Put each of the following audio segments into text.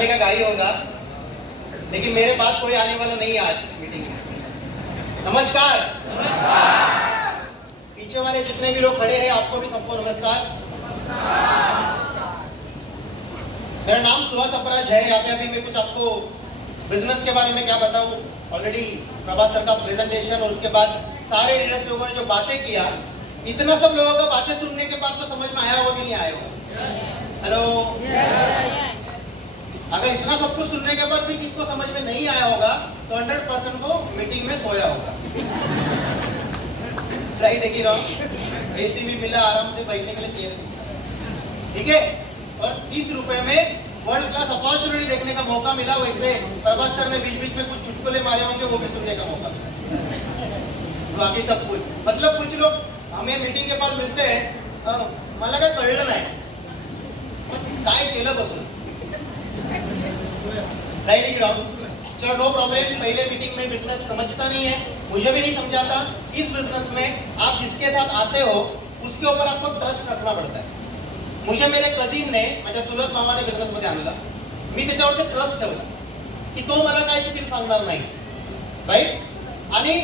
जाने का गाड़ी होगा, लेकिन मेरे बाद कोई आने वाला नहीं है आज मीटिंग में। नमस्कार। पीछे वाले जितने भी लोग खड़े हैं आपको भी सबको नमस्कार। मेरा नाम सुहास अपराज है। यहाँ पे अभी मैं कुछ आपको बिजनेस के बारे में क्या बताऊं। ऑलरेडी प्रभास सर का प्रेजेंटेशन और उसके बाद सारे लीडर्स लोगों ने जो बातें किया, इतना सब लोगों को बातें सुनने के बाद तो समझ में आया होगा कि नहीं आया होगा? हेलो। अगर इतना सब कुछ सुनने के बाद भी किसको समझ में नहीं आया होगा तो 100% को मीटिंग में सोया होगा। राइट है कि रॉन्ग? एसी भी मिला, आराम से बैठने के लिए चेयर, ठीक है, और 30 रुपए में वर्ल्ड क्लास अपॉर्चुनिटी देखने का मौका मिला। वैसे प्रभास सर ने बीच बीच में कुछ चुटकुले मारे होंगे, वो भी सुनने का मौका मिला। बाकी सब कुछ मतलब कुछ लोग हमें मीटिंग के बाद मिलते हैं, मला काय कळलं नाही, मग काय केलं बसून। राइट है कि रॉन्ग? चलो नो प्रॉब्लम। पहले मीटिंग में बिजनेस समझता नहीं है, मुझे भी नहीं समझाता। इस बिजनेस में आप जिसके साथ आते हो उसके ऊपर आपको ट्रस्ट रखना पड़ता है। मुझे मेरे कझिन ने, माझ्या चुलत भावाने बिझनेस मध्ये आणलं, मी त्याच्यावरती ट्रस्ट ठेवला की तो मला काय चुकीचं सांगणार नाही, राईट। आणि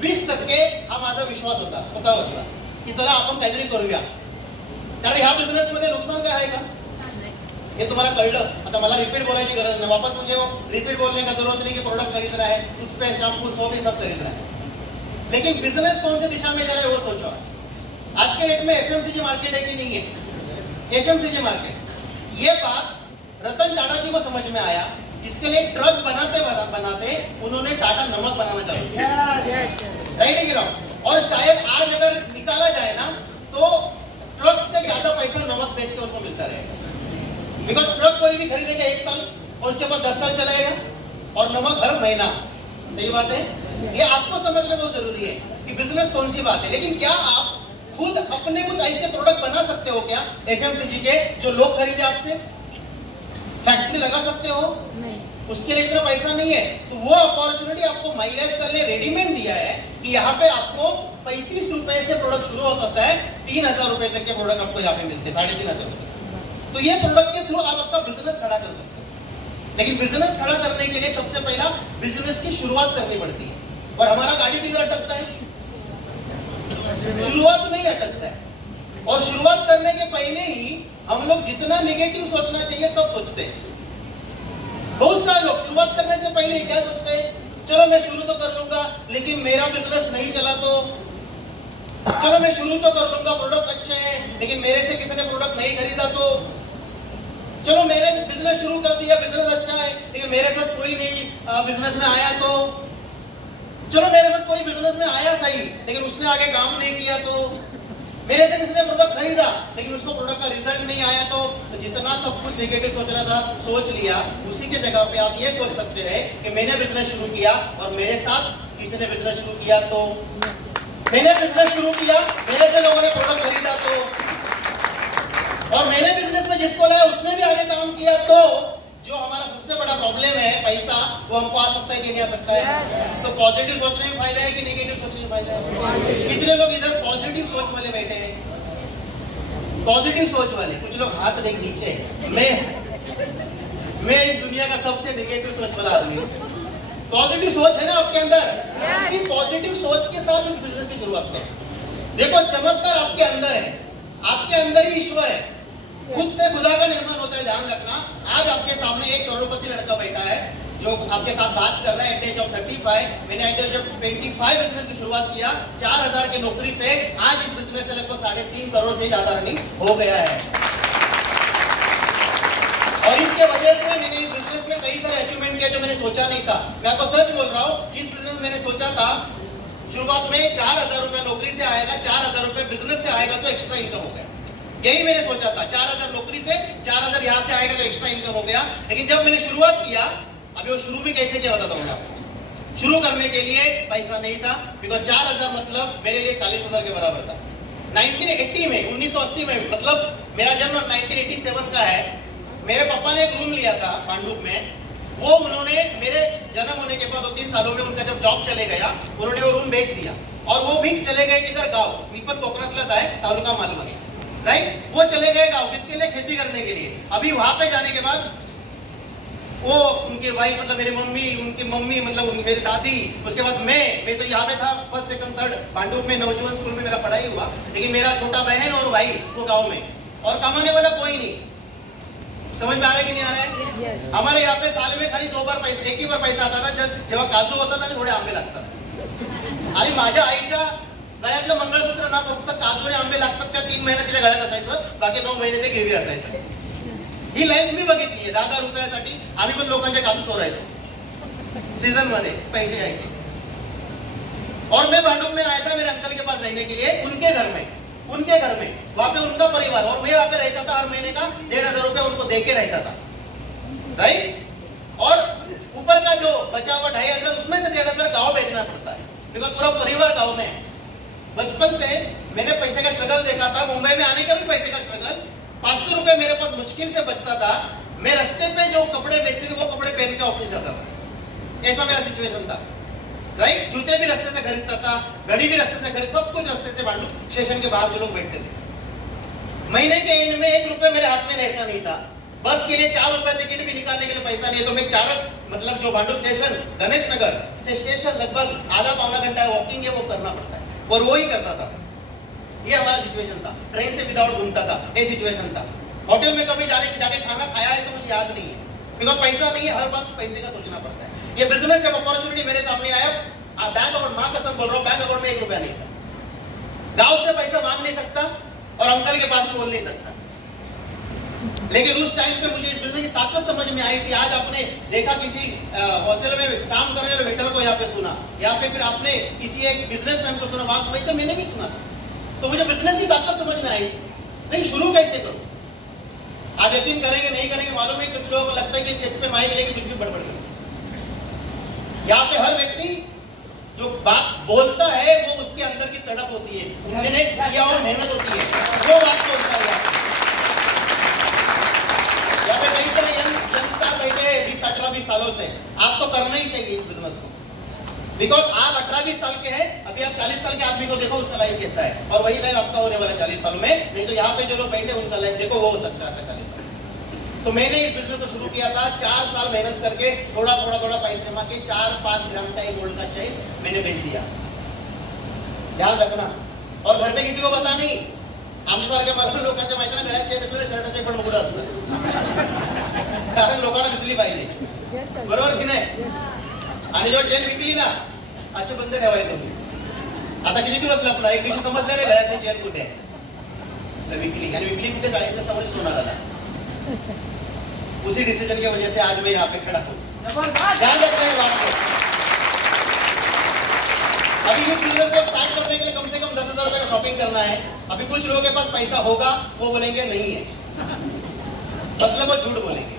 20% हा माझा विश्वास होता स्वतःवरचा की चला आपण काहीतरी करूया, कारण ह्या बिझनेस मध्ये नुकसान काय आहे का ये तुम्हाला कळलं। आता मला रिपीट बोलायची गरज नाही, वापस मुझे रिपीट बोलने का जरूरत नहीं कि प्रोडक्ट खरीद रहा है, टूथपेस्ट, शैम्पू, सोप ये सब खरीद रहा है, लेकिन बिजनेस कौन सी दिशा में जा रहा है वो सोचो। आज के डेट में एफएमसीजी मार्केट है कि नहीं है? FMCG market. ये बात रतन टाटा जी को समझ में आया, इसके लिए ट्रक बनाते बनाते उन्होंने टाटा नमक बनाना चालू किया। राइट है कि रॉन्ग? और शायद आज अगर निकाला जाए ना तो ट्रक से ज्यादा पैसा नमक बेच के उनको मिलता रहेगा, बिकॉज ट्रक कोई भी खरीदेगा 1 साल और उसके बाद 10 साल चलाएगा, और नमक हर महीना। सही बात है? ये आपको समझना बहुत जरूरी है कि बिजनेस कौन सी बात है। लेकिन क्या आप खुद अपने कुछ ऐसे प्रोडक्ट बना सकते हो क्या एफएमसीजी के, जो लोग खरीदे आपसे? फैक्ट्री लगा सकते हो? नहीं। उसके लिए इतना पैसा नहीं है। तो वो अपॉर्चुनिटी आपको माइलेज का लिए रेडीमेड दिया है कि यहाँ पे आपको 35 रुपए से प्रोडक्ट शुरू होता है, 3000 रुपए तक के प्रोडक्ट आपको यहाँ पे मिलते हैं, 3500 रुपए। तो ये प्रोडक्ट के थ्रू आप आपका बिजनेस खड़ा कर सकते हो। लेकिन बिजनेस खड़ा करने के लिए सबसे पहला बिजनेस की शुरुआत करनी पड़ती है, और हमारा गाड़ी किधर अटकता है? शुरुआत में ही अटकता है। और शुरुआत करने के पहले ही हम लोग जितना नेगेटिव सोचना चाहिए सब सोचते हैं। बहुत सारे लोग शुरुआत करने से पहले क्या सोचते हैं? चलो मैं शुरू तो कर लूंगा, लेकिन मेरा बिजनेस नहीं चला तो, चलो मैं शुरू तो कर लूंगा, प्रोडक्ट अच्छे हैं, लेकिन मेरे से किसी ने प्रोडक्ट नहीं खरीदा तो, चलो मैंने बिजनेस शुरू कर दिया, बिजनेस अच्छा है, लेकिन मेरे साथ कोई नहीं बिजनेस में आया तो, चलो मेरे साथ कोई बिजनेस में आया सही, लेकिन उसने आगे काम नहीं किया तो, मेरे से किसने प्रोडक्ट खरीदा लेकिन उसको प्रोडक्ट का रिजल्ट नहीं आया तो जितना सब कुछ नेगेटिव सोचना था सोच लिया। उसी के जगह पे आप ये सोच सकते हैं कि मैंने बिजनेस शुरू किया और मेरे साथ किसी ने बिजनेस शुरू किया तो, मैंने बिजनेस शुरू किया, मेरे से लोगों ने प्रोडक्ट खरीदा तो, और मेरे बिजनेस में जिसको लाया उसने भी आगे काम किया तो, जो हमारा सबसे बड़ा प्रॉब्लम है पैसा, वो हमको आ सकता है कि नहीं आ सकता है? तो पॉजिटिव सोचने में फायदा है कि नेगेटिव सोचने में फायदा है? कितने लोग इधर पॉजिटिव सोच वाले बैठे हैं? पॉजिटिव सोच वाले कुछ लोग हाथ देख नीचे। मैं इस दुनिया का सबसे नेगेटिव सोच वाला आदमी हूं। पॉजिटिव सोच है ना आपके अंदर? इसी पॉजिटिव सोच के साथ इस बिजनेस की शुरुआत करो। देखो चमत्कार आपके अंदर है, आपके अंदर ही ईश्वर है, खुद से खुदा का निर्माण होता है। ध्यान रखना, आज आपके सामने एक करोड़पति लड़का बैठा है जो आपके साथ बात कर रहा है। एट एज ऑफ 35 मैंने एट एज ऑफ 25 बिजनेस की शुरुआत किया, 4000 की नौकरी से आज इस बिजनेस से लगभग 3.5 करोड़ से ज्यादा रनिंग हो गया है। और इसके वजह से मैंने इस बिजनेस में कई सारे अचीवमेंट किया जो मैंने सोचा नहीं था। मैं आपको सच बोल रहा हूँ, इस बिजनेस मैंने सोचा था शुरुआत में 4000 रुपए नौकरी से आएगा, 4000 रुपए बिजनेस से आएगा तो एक्स्ट्रा इनकम हो गया। यही मैंने सोचा था, 4000 नौकरी से 4000 यहाँ से आएगा तो एक्स्ट्रा इनकम हो गया। लेकिन जब मैंने शुरुआत किया, अभी वो शुरू भी कैसे किया बताता हूँ आपको। शुरू करने के लिए पैसा नहीं था, बिकॉज 4000 मतलब मेरे लिए 40,000 के बराबर था। 1980 में 1980 में, मतलब मेरा जन्म 1987 का है। मेरे पापा ने एक रूम लिया था पांडुप में, वो उन्होंने मेरे जन्म होने के बाद 2-3 सालों में उनका जब जॉब चले गया, उन्होंने वो रूम बेच दिया और वो भी चले गए किधर, गाँव मीपत कोकणातलाच आहे, तालुका मालवण। राइट, वो चले गए गाँव किसके लिए? खेती करने के लिए। अभी वहां पे जाने के बाद वो उनके वाइफ मतलब मेरी मम्मी, उनकी मम्मी मतलब मेरी दादी, उसके बाद मैं तो यहाँ पे था फर्स्ट सेकंड थर्ड भांडुप में नवजीवन स्कूल में मेरा पढ़ाई हुआ, लेकिन मेरा छोटा बहन और भाई वो गाँव में, और कमाने वाला कोई नहीं। समझ में आ रहा है कि नहीं आ रहा है? yes. हमारे यहाँ पे साल में खाली 2 बार पैसा, 1 ही बार पैसा आता था जेव्हा काजू होता था, थोडे आंबे लागतात। आणि माझ्या आईच्या गळ्यातलं मंगळसूत्र ना फक्त काजू आणि आंबे लागतात त्या 3 महिने तिच्या गळ्यात असायचं, बाकी 9 महिने ते गिरवी असायचं। ही लाईफ मी बघितली आहे। 10 रुपयासाठी आम्ही पण लोकांचे काजू चोरायचो सीजन मध्ये, पैसे यायचे। और मैं भांडुप में आया था मेरे अंकल के पास रहने के लिए, उनके घर में वहां पे उनका परिवार, और मैं वहां पे रहता था, हर महीने का 1,500 रुपया उनको देके रहता था, राइट। और ऊपर का जो बचा हुआ 2,500 उसमें से 1,500 गाँव भेजना पड़ता है, बिकॉज पूरा परिवार गाँव में है। बचपन से मैंने पैसे का स्ट्रगल देखा था, मुंबई में आने का भी पैसे का स्ट्रगल। 500 रुपए मेरे पास मुश्किल से बचता था, मैं रास्ते पे जो कपड़े बेचते थे वो कपड़े पहन के ऑफिस जाता था, ऐसा मेरा सिचुएशन था, राइट। जूते भी रास्ते से खरीदता था, घड़ी भी रास्ते से खरीद, सब कुछ रास्ते से। भांडुप स्टेशन के बाहर जो लोग बैठते थे, महीने के एंड में 1 रुपए मेरे हाथ में रहता नहीं था, बस के लिए 4 रुपए टिकट भी निकालने के लिए पैसा नहीं है, तो मैं 4 मतलब जो भांडुप स्टेशन गणेश नगर से स्टेशन लगभग आधा पौना घंटा वॉकिंग है वो करना पड़ता है, और वो ही करता था। ये हमारा सिचुएशन था, ट्रेन से विदाउट घूमता था, ये सिचुएशन था। होटल में कभी जाके खाना खाया है मुझे याद नहीं है, बिकॉज पैसा नहीं है, हर बात पैसे का सोचना पड़ता है। ये बिजनेस जब अपॉर्चुनिटी मेरे सामने आया, बैंक अकाउंट, मां कसम बोल रहा हूं, बैंक अकाउंट में 1 रुपया नहीं था, गांव से पैसा मांग नहीं सकता और अंकल के पास बोल नहीं सकता। लेकिन उस टाइम पे मुझे इस बिजनेस की ताकत समझ में आई थी। आज आपने देखा किसी होटल में काम करने वाले वेटर को यहाँ पे सुना, यहाँ पे फिर आपने किसी एक बिजनेसमैन को सुना, वहां वैसे मैंने भी सुना था, तो मुझे बिजनेस की ताकत समझ में आई थी। लेकिन शुरू कैसे करूं? आप यकीन करेंगे नहीं करेंगे मालूम है, कुछ लोगों को लगता है कि स्टेज पे माइक लेके कुछ भी बड़बड़ करो। यहाँ पे हर व्यक्ति जो बात बोलता है वो उसके अंदर की तड़प होती है, मैंने किया और मेहनत होती है, वो बात बोलता है। यहाँ पे कई सारे यंगस्टर बैठे हैं 20-18-20 सालों से, आपको करना ही चाहिए इस बिजनेस को, बिकॉज आप 18-20 साल के हैं, अभी आप 40 साल के आदमी को देखो उसका लाइफ कैसा है, और वही लाइफ आपका होने वाला 40 साल में। नहीं तो यहाँ पे जो लोग बैठे उनका लाइफ देखो, वो हो सकता है आपका 40 साल। तो मैंने इस बिजनेस को शुरू किया था 4 साल मेहनत करके, थोड़ा पैसे जमा के 4-5 ग्राम का एक गोल्ड का चेन मैंने बेच दिया। ध्यान रखना, और घर पे किसी को पता नहीं। आमच्यासारख्या मला लोकांच्या माहिती ना, गळ्यात चेन असलेल्या शर्टाचे पण उघडं असतं, कारण लोकांना दिसली पाहिजे, बरोबर की नाही? आणि जेव्हा चेन विकली ना, असे बंद ठेवायचे तुम्ही। आता किती दिवस लागणार? एक दिवशी समजलं रे गळ्यातली चेन कुठे आहे, तर विकली, आणि विकली कुठे? गाडीतल्या समोर सोनार आला। उसी डिसीजन की वजह से आज मैं यहाँ पे खड़ा हूँ। ध्यान रखना है बात को। अभी इस बिजनेस को स्टार्ट करने के लिए कम से कम 10,000 रुपए का शॉपिंग करना है। अभी कुछ लोगों के पास पैसा होगा, वो बोलेंगे नहीं है, मतलब वो झूठ बोलेंगे,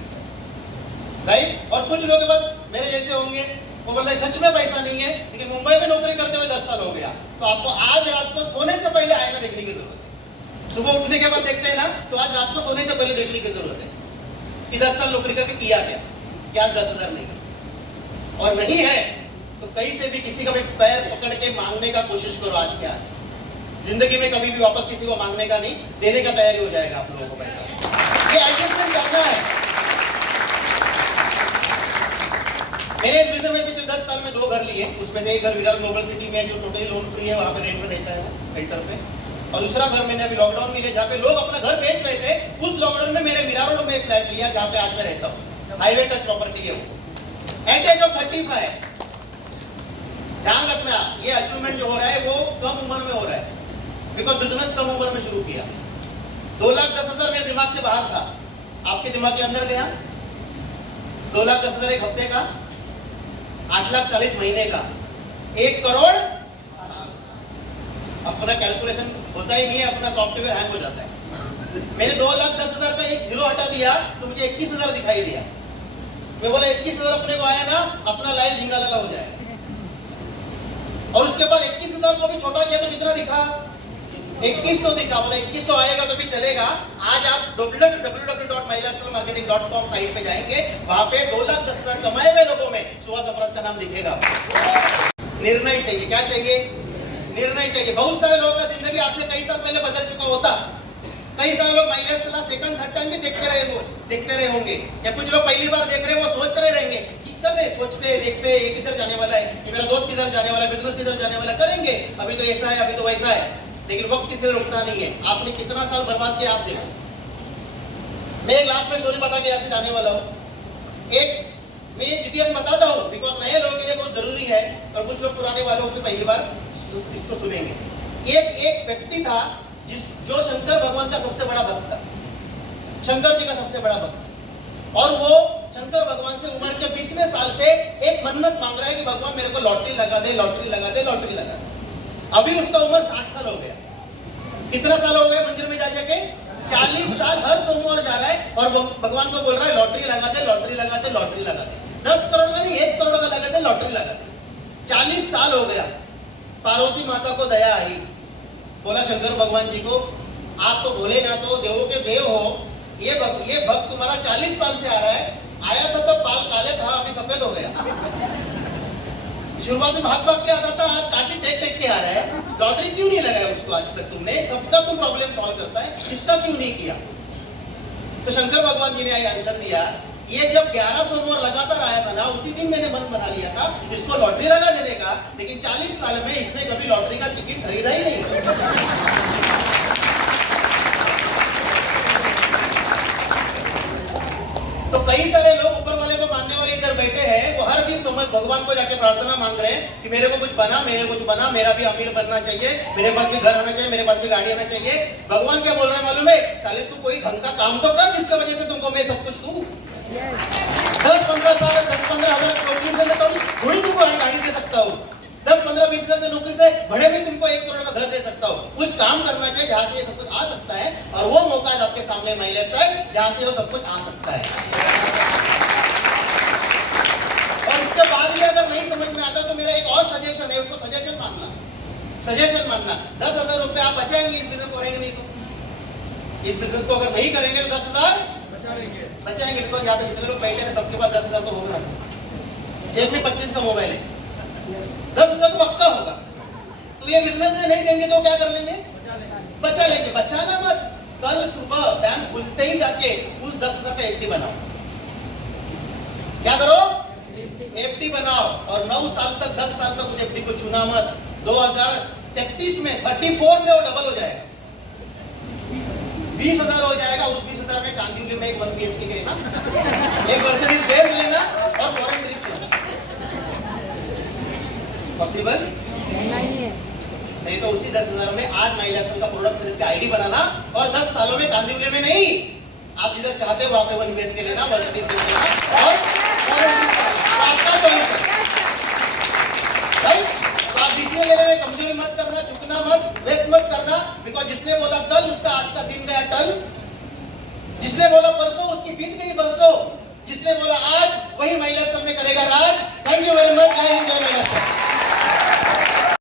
राइट। और कुछ लोगों के पास मेरे जैसे होंगे, वो बोल रहे सच में पैसा नहीं है, लेकिन मुंबई में नौकरी करते हुए 10 साल हो गया, तो आपको आज रात को सोने से पहले आईना देखने की जरूरत है। सुबह उठने के बाद देखते हैं ना, तो आज रात को सोने से पहले देखने की जरूरत है कि 10 साल नौकरी करके किया क्या 10,000 नहीं है, और नहीं है तो कहीं से भी किसी का भी पैर पकड़ के मांगने का कोशिश करो। आज के आज जिंदगी में कभी भी वापस किसी को मांगने का नहीं, देने का तैयारी हो जाएगा आप लोगों को पैसा। ये एडजस्टमेंट करना है। मैंने इस बिजनेस में पिछले 10 साल में 2 घर लिए, उसमें से एक घर विरार ग्लोबल सिटी में जो टोटली लोन फ्री है, वहां पे रेंट में रहता है वो रेंटर पे, और दूसरा घर मैंने अभी लॉकडाउन में लिया जहाँ पे लोग अपना घर बेच रहे थे। उस लॉकडाउन में मैंने विरार रोड में एक फ्लैट लिया जहाँ पे आज मैं रहता हूँ, हाईवे टच प्रॉपर्टी है वो, एट एज ऑफ 35। ध्यान रखना, ये अचीवमेंट जो हो रहा है वो कम उम्र में हो रहा है, बिकॉज बिजनेस कम उम्र में शुरू किया। 2,10,000 मेरे दिमाग से बाहर था, आपके दिमाग के अंदर गया। 2,10,000 एक हफ्ते का, 8,40,000 महीने का, 1 करोड़। अपना कैलकुलेशन होता ही नहीं है, अपना सॉफ्टवेयर हैंग हो जाता है। मैंने 2,10,000 का एक जीरो हटा दिया तो मुझे 21,000 दिखाई दिया। मैं बोला 21,000 अपने को आया ना, अपना लाइफ झिंगालाला हो जाएगा। और उसके बाद 21,000 को भी छोटा किया तो कितना दिखा? 21 तो दिखा। बोला 2100 आएगा तो भी चलेगा। आज आप www.mylifestylemarketing.com साइट पे जाएंगे, वहां पे 2,10,000 कमाए हुए लोगों में सुहास अफराज का नाम दिखेगा। निर्णय चाहिए, क्या चाहिए? निर्णय चाहिए। बहुत सारे लोगों का जिंदगी आज से कई साल पहले बदल चुका होता, कई सारे लोग माई लाइफ सलाह सेकंड थर्ड टाइम भी देखते रहे होंगे, या कुछ लोग पहली बार देख रहे हैं, वो सोच रहे रहेंगे कि कर रहे, सोचते देखते ये किधर जाने वाला है, ये मेरा दोस्त किधर जाने वाला है, बिजनेस किधर जाने वाला है, करेंगे, अभी तो ऐसा है, अभी तो वैसा है, लेकिन वक्त किसी ने रुकता नहीं है। आपने कितना साल बर्बाद किया आप देखो। मैं लास्ट में स्टोरी बता के यहाँ से जाने वाला हूँ। एक मैं जीपीएस बताता हूँ बिकॉज नए लोगों के लिए बहुत जरूरी है और कुछ लोग पुराने वालों को पहली बार इसको सुनेंगे। एक व्यक्ति था जो शंकर भगवान का सबसे बड़ा भक्त था, शंकर जी का सबसे बड़ा भक्त, और वो शंकर भगवान से उम्र के 20वें साल से एक मन्नत मांग रहा है कि भगवान मेरे को लॉटरी लगा दे, लॉटरी लगा दे, लॉटरी लगा दे। अभी उसका उम्र 60 साल हो गया। कितना साल हो गए मंदिर में जा जाके? 40 साल हर सोमवार जा रहा है और भगवान को बोल रहा है लॉटरी लगा दे, लॉटरी लगा दे, लॉटरी लगा दे। 10 करोड़ का नहीं, 1 करोड़ का लगा दे, लॉटरी लगा दे। 40 साल हो गया। पार्वती माता को दया आई, बोला शंकर भगवान जी को, आप तो भोले ना तो देवों के देव हो, ये भक्त तुम्हारा 40 साल से आ रहा है, आया था तो बाल काले था, अभी सफेद हो गया। शुरुआत में भाग के आता था, आज काटी टेक के आ रहा है। लॉटरी क्यों नहीं लगाया उसको आज तक तुमने? सबका तुम प्रॉब्लम सॉल्व करता है, इसका क्यों नहीं किया? तो शंकर भगवान जी ने आंसर दिया, ये जब 11 सोमवार लगातार आया था ना, उसी दिन मैंने मन बना लिया था इसको लॉटरी लगा देने का, लेकिन 40 साल में इसने कभी लॉटरी का टिकट खरीदा ही नहीं। तो कई सारे लोग ऊपर वाले को मानने वाले इधर बैठे हैं, वो हर दिन समय भगवान को जाके प्रार्थना मांग रहे हैं कि मेरे को कुछ बना, मेरा भी अमीर बनना चाहिए, मेरे पास भी घर आना चाहिए, मेरे पास भी गाड़ी आना चाहिए। भगवान क्या बोल रहे हैं मालूम है? साले तू कोई ढंग का काम तो कर जिसकी वजह से तुमको मैं सब कुछ दूं। 10-15 साल 10-15 हजार नौकरी से मैं थोड़ी तुमको गाड़ी दे सकता हूँ। 10-15-20 हजार की नौकरी से बड़े भी तुमको 1 करोड़ का घर दे सकता हूँ। कुछ काम करना चाहिए जहाँ से ये सब कुछ आ सकता है, और वो मौका है आपके सामने माई लाइफ है जहाँ से वो सब कुछ आ सकता है। और इसके बाद भी अगर नहीं समझ में आता तो मेरा एक और सजेशन है, उसको सजेशन मानना। 10,000 रुपए आप बचाएंगे, इस बिजनेस को करेंगे नहीं तो, इस बिजनेस को अगर नहीं करेंगे तो 10,000 बचाएंगे। बिकॉज यहाँ पे जितने लोग बैठे हैं सबके पास 10,000 तो होगा, जेब में 25 का मोबाइल है, 10,000 तो पक्का होगा। तो ये बिजनेस में नहीं देंगे तो क्या कर लेंगे? बचा लेंगे। बचाना मत, कल सुबह बैंक खुलते ही जाके उस 10,000 का एफडी बनाओ। क्या करो? एफडी बनाओ, और 9 साल तक 10 साल तक उस एफडी को छूना मत। 2033 में 34 में वो डबल हो जाएगा, 20,000 हो जाएगा। उस 20,000 में कांदिवली में एक 1 BHK के लेना, एक मर्सिडीज बेंज लेना और फॉरेन ट्रिप लेना। पॉसिबल नहीं है। नहीं तो उसी 10,000 में आज माई लाइफ का प्रोडक्ट खरीद के आईडी बनाना, और 10 सालों में कांदिवली में नहीं, आप जिधर चाहते हो वहां पे 1 BHK लेना, मर्सिडीज लेना और आपका चॉइस है। राइट? तो आप डिसीजन लेने में कमजोरी मत करना, झुकना मत, वेस्ट मत करना। बिकॉज जिसने बोला कल उसका आज का दिन गया टल, जिसने बोला परसों उसकी बीत गई बरसों, जिसने बोला आज वही माई लाइफ में करेगा Raj. Thank you very much. जय हिंद, जय माई लाइफ।